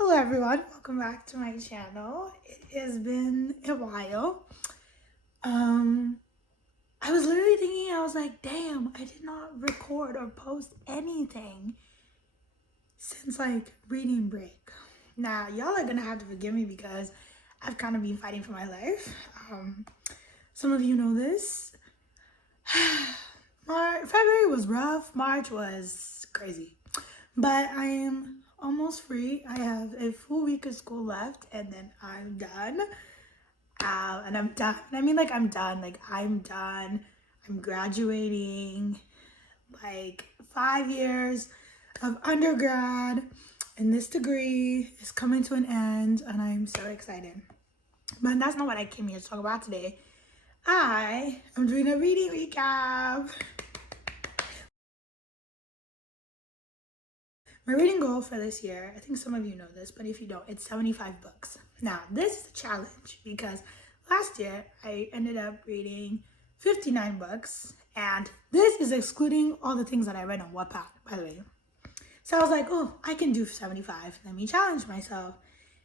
Hello everyone, welcome back to my channel. It has been a while. I was literally thinking, I was like, damn, I did not record or post anything since like reading break. Now, y'all are gonna have to forgive me because I've kind of been fighting for my life. Some of you know this. February was rough, March was crazy. But I am almost free. I have a full week of school left and then I'm done. And I'm done. I mean, like, I'm done. Like, I'm done. I'm graduating. Like, 5 years of undergrad and this degree is coming to an end and I'm so excited. But that's not what I came here to talk about today. I am doing a reading recap. My reading goal for this year, I think some of you know this, but if you don't, it's 75 books. Now, this is a challenge because last year I ended up reading 59 books, and this is excluding all the things that I read on Wattpad, by the way. So I was like, oh, I can do 75. Let me challenge myself.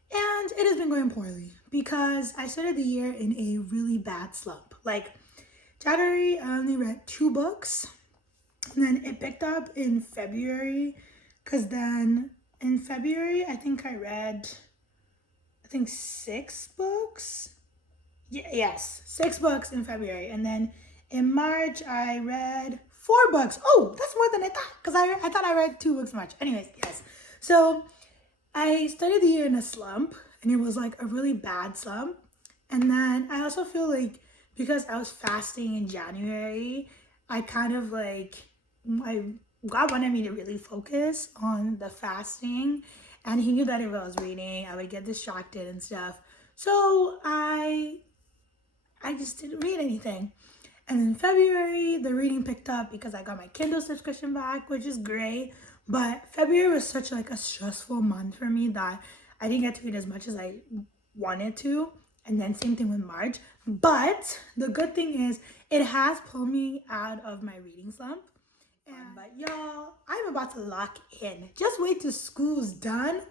And it has been going poorly because I started the year in a really bad slump. Like, January, I only read 2 books, and then it picked up in February. Because then in February, I think I read, 6 books. Yes, 6 books in February. And then in March, I read 4 books. Oh, that's more than I thought. Because I thought I read 2 books in March. Anyways, yes. So I started the year in a slump. And it was like a really bad slump. And then I also feel like because I was fasting in January, I kind of like, God wanted me to really focus on the fasting, and he knew that if I was reading, I would get distracted and stuff. So I just didn't read anything. And in February, the reading picked up because I got my Kindle subscription back, which is great. But February was such like a stressful month for me that I didn't get to read as much as I wanted to. And then same thing with March. But the good thing is it has pulled me out of my reading slump. But y'all, I'm about to lock in. Just wait till school's done.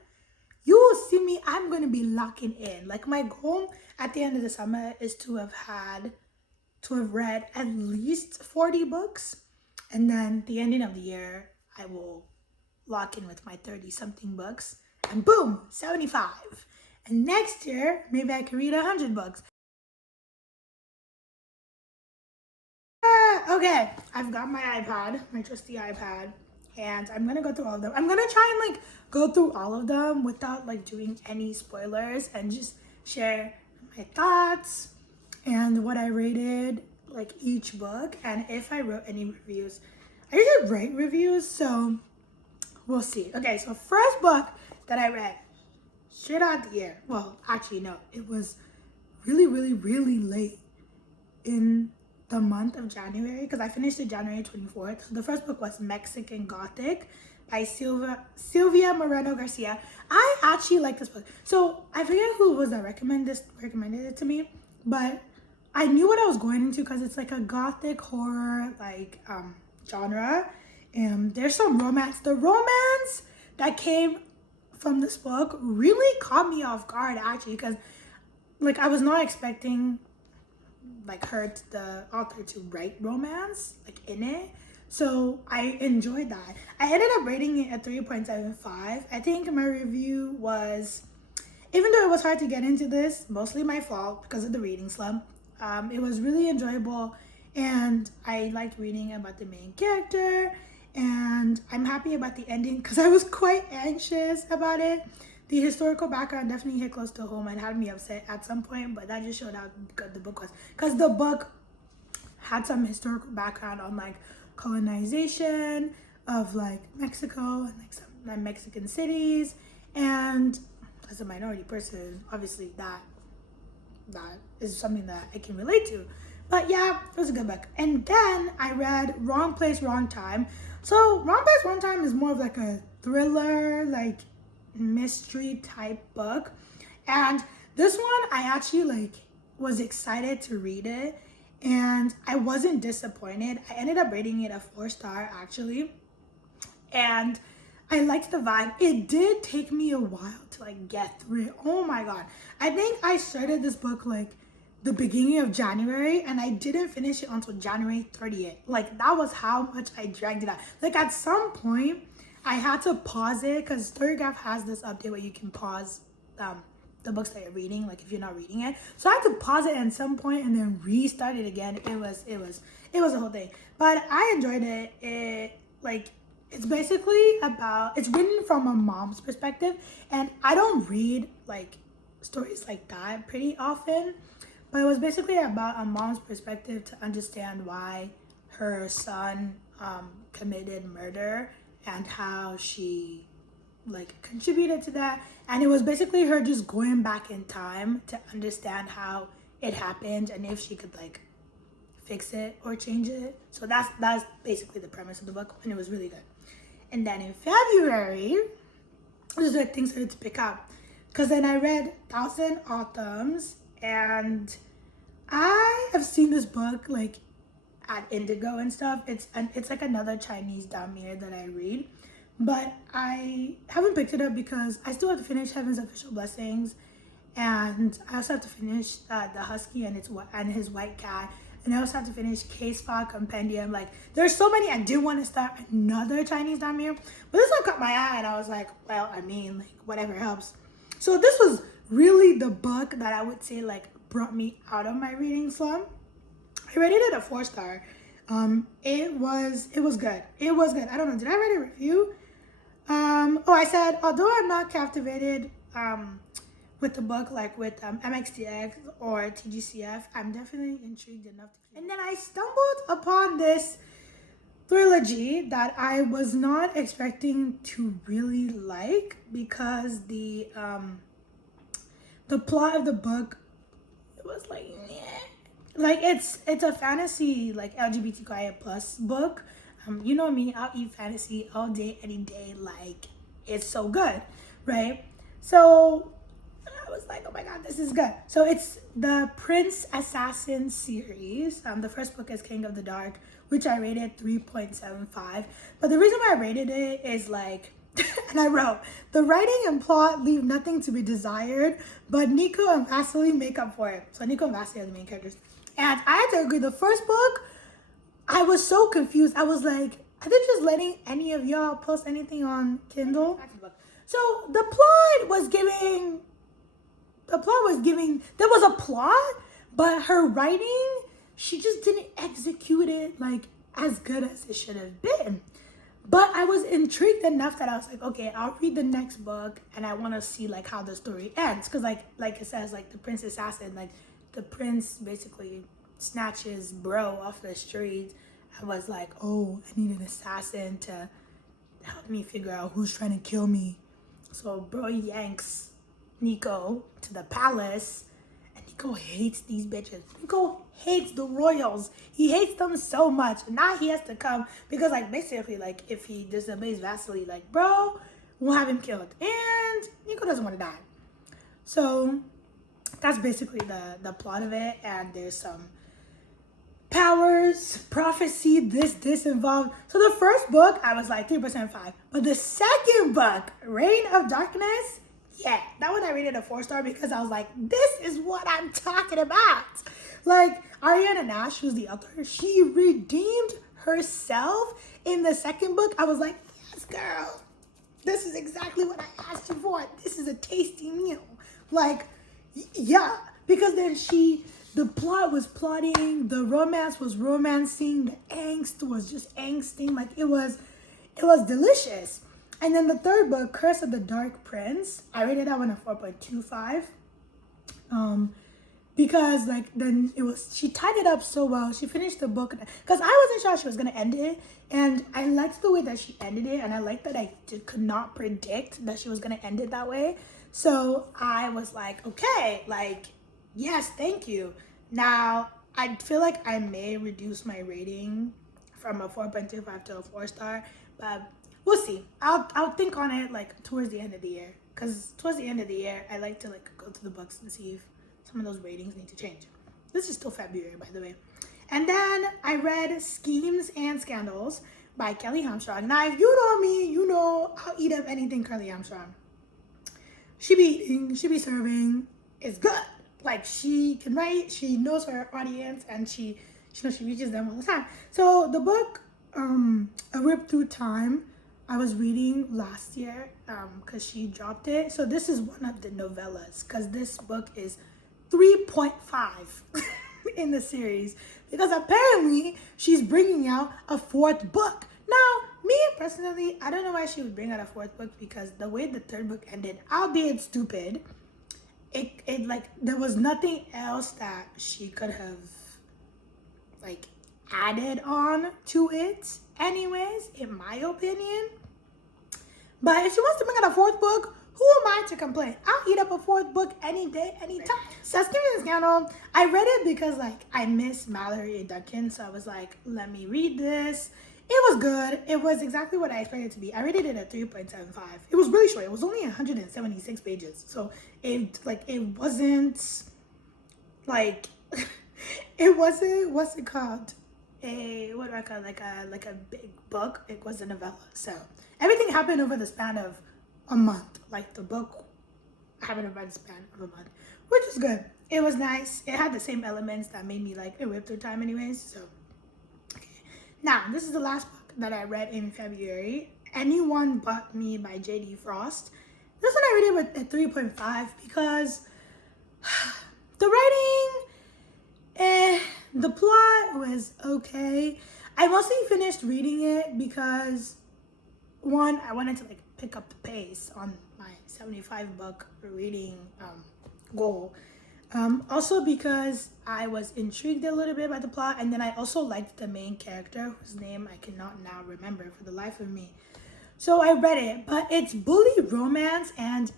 You will see me. I'm going to be locking in. Like, my goal at the end of the summer is to have read at least 40 books. And then the ending of the year, I will lock in with my 30-something books. And boom, 75. And next year, maybe I can read 100 books. Okay, I've got my iPad, my trusty iPad, and I'm gonna go through all of them. I'm gonna try and like go through all of them without like doing any spoilers and just share my thoughts and what I rated like each book, and if I wrote any reviews. I usually write reviews, so we'll see. Okay, so first book that I read straight out the year. Well, actually no, it was really late in the month of January because I finished it January 24th. So the first book was Mexican Gothic by Sylvia Moreno Garcia. I actually like this book. So I forget who it was that recommended it to me, but I knew what I was going into because it's like a gothic horror like genre. And there's some romance. The romance that came from this book really caught me off guard actually, because like I was not expecting like the author to write romance like in it, so I enjoyed that. I ended up rating it at 3.75. I think my review was, even though it was hard to get into this, mostly my fault because of the reading slump, it was really enjoyable and I liked reading about the main character, and I'm happy about the ending because I was quite anxious about it. The historical background definitely hit close to home and had me upset at some point, but that just showed how good the book was. Because the book had some historical background on like colonization of like Mexico and like some Mexican cities. And as a minority person, obviously that is something that I can relate to. But yeah, it was a good book. And then I read Wrong Place, Wrong Time. So Wrong Place, Wrong Time is more of like a thriller, like mystery type book, and this one I actually like was excited to read it and I wasn't disappointed. I ended up rating it a 4-star actually, and I liked the vibe. It did take me a while to like get through it. Oh my god. I think I started this book like the beginning of January and I didn't finish it until January 30th. Like that was how much I dragged it out. Like at some point I had to pause it because Storygraph has this update where you can pause the books that you're reading, like if you're not reading it. So I had to pause it at some point and then restart it again. It was a whole thing. But I enjoyed it. It's basically about, it's written from a mom's perspective, and I don't read like stories like that pretty often, but it was basically about a mom's perspective to understand why her son committed murder and how she like contributed to that. And it was basically her just going back in time to understand how it happened and if she could like fix it or change it. So that's basically the premise of the book, and it was really good. And then in February, this is where things started to pick up, because then I read Thousand Autumns, and I have seen this book like at Indigo and stuff. It's like another Chinese damir that I read, but I haven't picked it up because I still have to finish Heaven's Official Blessings, and I also have to finish The Husky and his White Cat, and I also have to finish Case File Compendium. Like there's so many. I did want to start another Chinese damir, but this one caught my eye, and I was like, well, I mean, like whatever helps. So this was really the book that I would say like brought me out of my reading slump. I rated it a 4-star. It was good. It was good. I don't know. Did I write a review? I said, although I'm not captivated with the book, like with MXTX or TGCF, I'm definitely intrigued enough to keep. And then I stumbled upon this trilogy that I was not expecting to really like, because the plot of the book, it was like, meh. Like it's a fantasy, like LGBTQIA plus book. You know me, I'll eat fantasy all day, any day. Like it's so good, right? So I was like, oh my god, this is good. So it's the Prince Assassin series. The first book is King of the Dark, which I rated 3.75. But the reason why I rated it is like, and I wrote, the writing and plot leave nothing to be desired, but Nico and Vasily make up for it. So Nico and Vasily are the main characters. And I had to agree, the first book, I was so confused. I was like, are they just letting any of y'all post anything on Kindle? So the plot was giving, there was a plot, but her writing, she just didn't execute it like as good as it should have been. But I was intrigued enough that I was like, okay, I'll read the next book, and I want to see like how the story ends. Because like it says, like the Prince Assassin, like the prince basically snatches bro off the street and was like, oh, I need an assassin to help me figure out who's trying to kill me. So bro yanks Nico to the palace, and Nico hates these bitches. Nico hates the royals. He hates them so much. Now he has to come because like basically like if he disobeys Vasily, like bro, we'll have him killed. And Nico doesn't want to die. So that's basically the plot of it. And there's some powers, prophecy, this involved. So the first book, I was like 3.5. But the second book, Reign of Darkness, yeah, that one I rated a 4-star because I was like, this is what I'm talking about. Like, Ariana Nash, who's the author, she redeemed herself in the second book. I was like, yes, girl, this is exactly what I asked you for. This is a tasty meal. Like, yeah, because then the plot was plotting, the romance was romancing, the angst was just angsting. Like, it was delicious. And then the third book, Curse of the Dark Prince, I rated that one a 4.25. Because like then she tied it up so well. She finished the book because I wasn't sure she was gonna end it, and I liked the way that she ended it, and I liked that I could not predict that she was gonna end it that way. So I was like, okay, like yes, thank you. Now I feel like I may reduce my rating from a 4.25 to a 4-star, but we'll see. I'll think on it like towards the end of the year, because towards the end of the year I like to like go to the books and see if some of those ratings need to change. This is still February, by the way. And then I read Schemes and Scandals by Kelly Armstrong. Now, if you know me, you know I'll eat up anything Kelly Armstrong. she be eating, she be serving. It's good. Like, she can write, she knows her audience, and she knows she reaches them all the time. So the book, A Whip Through Time, I was reading last year because she dropped it. So this is one of the novellas, because this book is 3.5 in the series, because apparently she's bringing out a fourth book. Now, me personally, I don't know why she would bring out a fourth book, because the way the third book ended, albeit stupid, it like, there was nothing else that she could have like added on to it anyways, in my opinion. But if she wants to bring out a fourth book, who am I to complain? I'll eat up a fourth book any day, anytime. Sesame and Scandal, I read it because like I miss Mallory Duncan, so I was like, let me read this. It was good. It was exactly what I expected it to be. I rated it at 3.75. It was really short. It was only 176 pages. So it wasn't like it wasn't, what's it called? What do I call it? Like a big book. It was a novella. So everything happened over the span of a month. Like the book happened over the span of a month, which is good. It was nice. It had the same elements that made me like A Whip Through Time anyways. So now, this is the last book that I read in February. Anyone But Me by J.D. Frost. This one I rated at 3.5 because the writing, the plot was okay. I mostly finished reading it because, one, I wanted to like pick up the pace on my 75 book reading goal. Also because I was intrigued a little bit by the plot, and then I also liked the main character, whose name I cannot now remember for the life of me. So I read it, but it's bully romance, and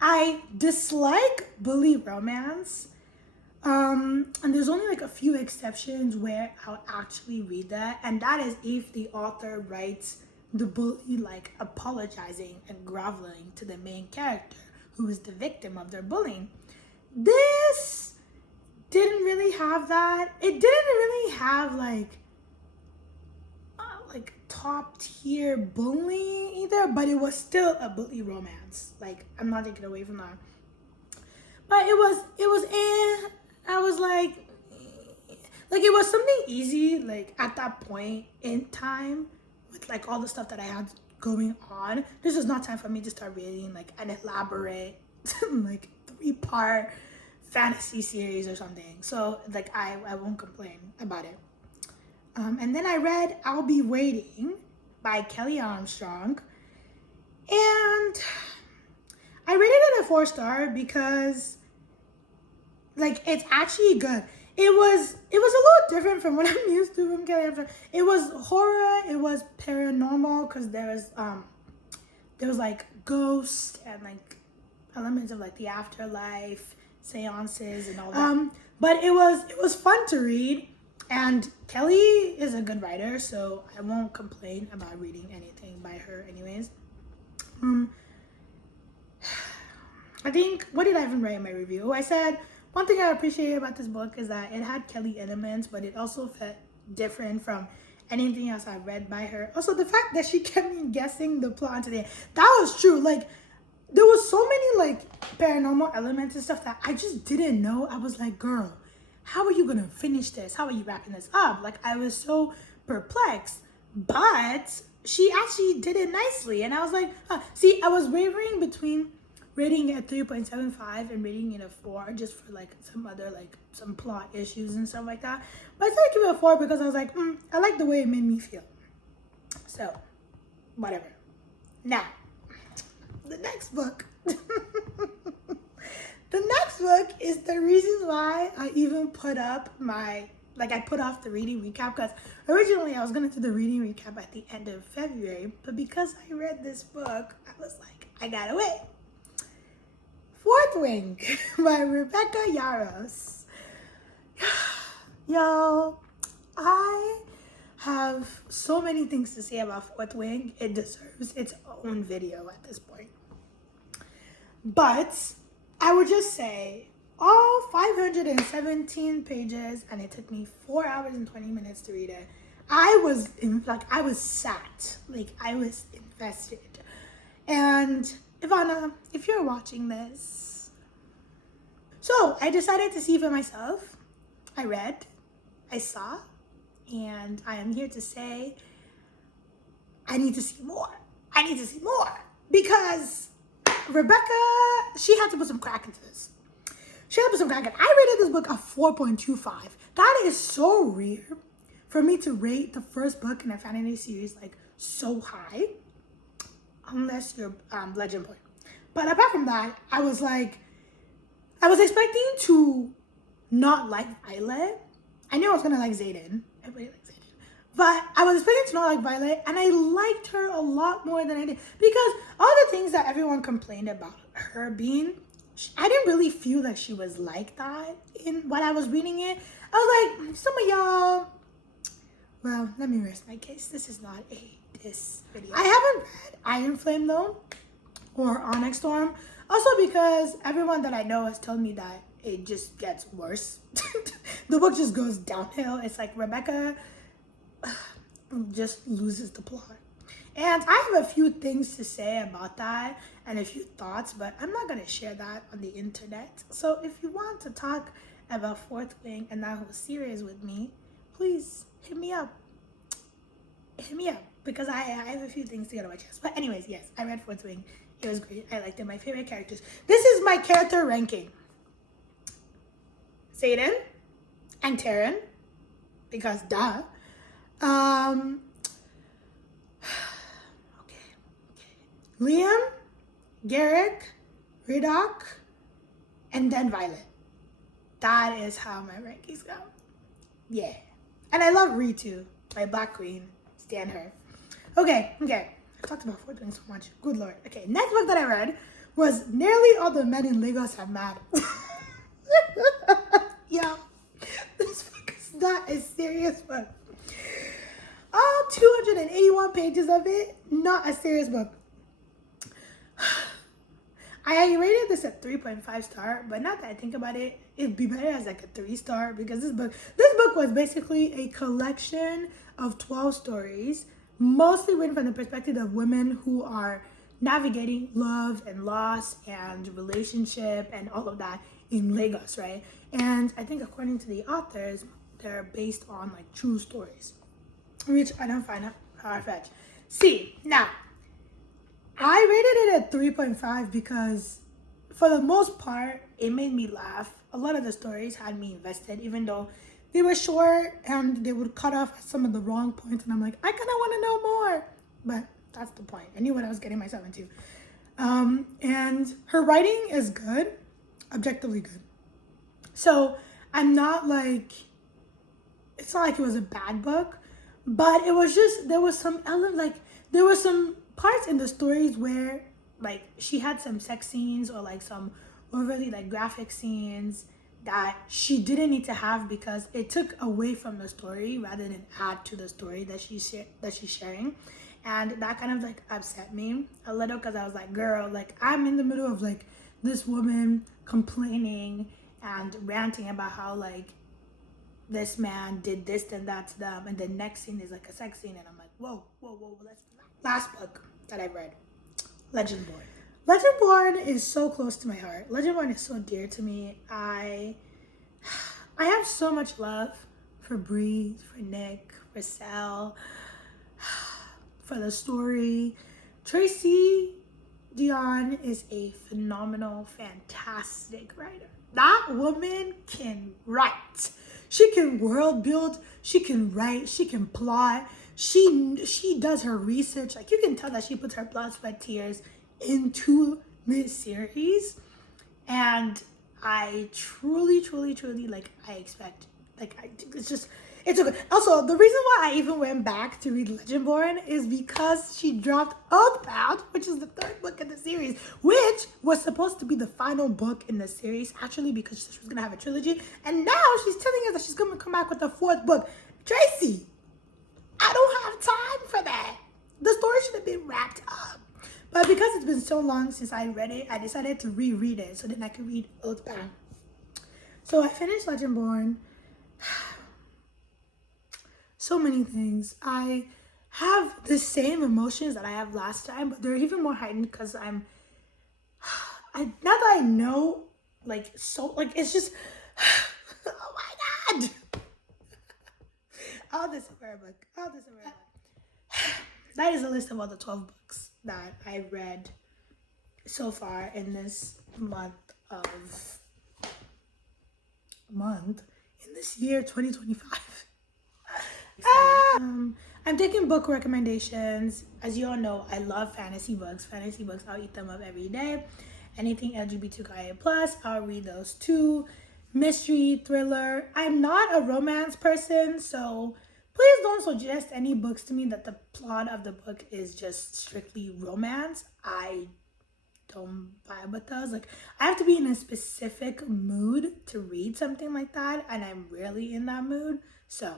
I dislike bully romance. And there's only like a few exceptions where I'll actually read that, and that is if the author writes the bully like apologizing and groveling to the main character, who is the victim of their bullying. This didn't really have that. It didn't really have like top tier bullying either, but it was still a bully romance. Like, I'm not taking away from that. But it was I was like it was something easy, like at that point in time with like all the stuff that I had going on. This is not time for me to start reading like an elaborate like 3-part fantasy series or something. So like I won't complain about it. And then I read I'll Be Waiting by Kelly Armstrong, and I rated it a 4-star because like it's actually good. It was a little different from what I'm used to from Kelly Armstrong. It was horror, it was paranormal, because there was like ghosts and like elements of like the afterlife, seances and all that. But it was fun to read, and Kelly is a good writer, so I won't complain about reading anything by her anyways. I think, what did I even write in my review? I said, one thing I appreciated about this book is that it had Kelly elements, but it also felt different from anything else I read by her. Also, the fact that she kept me guessing the plot today, that was true. Like, there was so many like paranormal elements and stuff that I just didn't know. I was like, girl, how are you gonna finish this? How are you wrapping this up? Like, I was so perplexed, but she actually did it nicely. And I was like, see, I was wavering between rating it at 3.75 and rating it a 4 just for like some other like some plot issues and stuff like that. But I still give it a 4 because I was like, I like the way it made me feel. So, whatever. Now, the next book. The next book is the reason why I even put up I put off the reading recap, because originally I was going to do the reading recap at the end of February, but because I read this book, I was like, I gotta wait. Fourth Wing by Rebecca Yarros. Y'all, I have so many things to say about Fourth Wing. It deserves its own video at this point. But I would just say all 517 pages, and it took me 4 hours and 20 minutes to read it. I was sat, like I was invested. And Ivana, if you're watching this. So I decided to see for myself. I read, I saw, and I am here to say I need to see more. I need to see more because Rebecca, she had to put some crack into this. She had to put some crack in. I rated this book a 4.25. That is so rare for me to rate the first book in a fantasy series like so high, unless you're Legend Boy. But apart from that, I was expecting to not like Violet. I knew I was gonna like Zayden. Everybody likes Zayden. But I was expecting to not like Violet, and I liked her a lot more than I did. Because all the things that everyone complained about her being, I didn't really feel that she was like that in when I was reading it. I was like, some of y'all, well, let me rest my case. This is not this video. I haven't read Iron Flame though, or Onyx Storm. Also because everyone that I know has told me that it just gets worse. The book just goes downhill. It's like Rebecca just loses the plot. And I have a few things to say about that and a few thoughts, but I'm not going to share that on the internet. So if you want to talk about Fourth Wing and that whole series with me, please hit me up. Hit me up because I have a few things to get on my chest. But anyways, yes, I read Fourth Wing. It was great. I liked it. My favorite characters. This is my character ranking. Zayden and Taryn, because duh. Liam, Garrick, Ridoc, and then Violet. That is how my rankings go. Yeah. And I love Ritu, my Black Queen. Stan her. Okay. I talked about Fourth Wing so much. Good Lord. Okay, next book that I read was Nearly All the Men in Lagos Have Mad. Yeah. This book is not a serious book. All 281 pages of it, not a serious book. I rated this at 3.5 star, but now that I think about it, it'd be better as like a 3 star because this book was basically a collection of 12 stories, mostly written from the perspective of women who are navigating love and loss and relationship and all of that in Lagos, right? And I think according to the authors, they're based on like true stories, which I don't find far-fetched. See, now, I rated it at 3.5 because for the most part, it made me laugh. A lot of the stories had me invested, even though they were short and they would cut off at some of the wrong points. And I'm like, I kind of want to know more. But that's the point. I knew what I was getting myself into. And her writing is good, objectively good. So I'm not like, it's not like it was a bad book, but it was just, there was some parts in the stories where like she had some sex scenes or like some overly like graphic scenes that she didn't need to have because it took away from the story rather than add to the story that she's sharing. And that kind of like upset me a little because I was like, girl, like I'm in the middle of like this woman complaining and ranting about how like this man did this and that to them, and the next scene is like a sex scene, and I'm like, whoa, let's do that. Last book that I read, Legendborn. Legendborn is so close to my heart. Legendborn is so dear to me. I have so much love for Bree, for Nick, for Sal, for the story. Tracy Dion is a phenomenal, fantastic writer. That woman can write. She can world build. She can write. She can plot. She does her research. Like you can tell that she puts her blood, sweat, tears into this series. And I truly like I expect. It's okay. Also, the reason why I even went back to read Legendborn is because she dropped Oathbound, which is the third book in the series, which was supposed to be the final book in the series, actually, because she was going to have a trilogy. And now she's telling us that she's going to come back with the fourth book. Tracy, I don't have time for that. The story should have been wrapped up. But because it's been so long since I read it, I decided to reread it so then I could read Oathbound. So I finished Legendborn. So many things. I have the same emotions that I have last time, but they're even more heightened because I'm now that I know, like, so, like, it's just, oh my God. All this for a book. All this for a book. That is a list of all the 12 books that I read so far in this in this year 2025. I'm taking book recommendations. As you all know, I love fantasy books. Fantasy books, I'll eat them up every day. Anything LGBTQIA plus, I'll read those too. Mystery, thriller. I'm not a romance person, so please don't suggest any books to me that the plot of the book is just strictly romance. I don't vibe with those. Like, I have to be in a specific mood to read something like that, and I'm rarely in that mood. So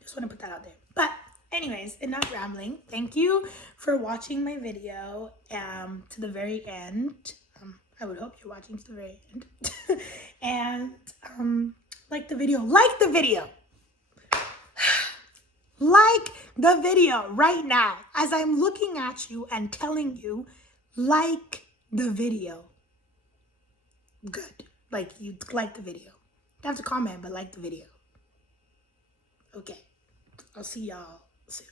just want to put that out there. But anyways, enough rambling. Thank you for watching my video to the very end. I would hope you're watching to the very end. And like the video. Like the video. Like the video right now as I'm looking at you and telling you, like the video. Good. Like, you like the video. You don't have to comment, but like the video. Okay. I'll see y'all soon.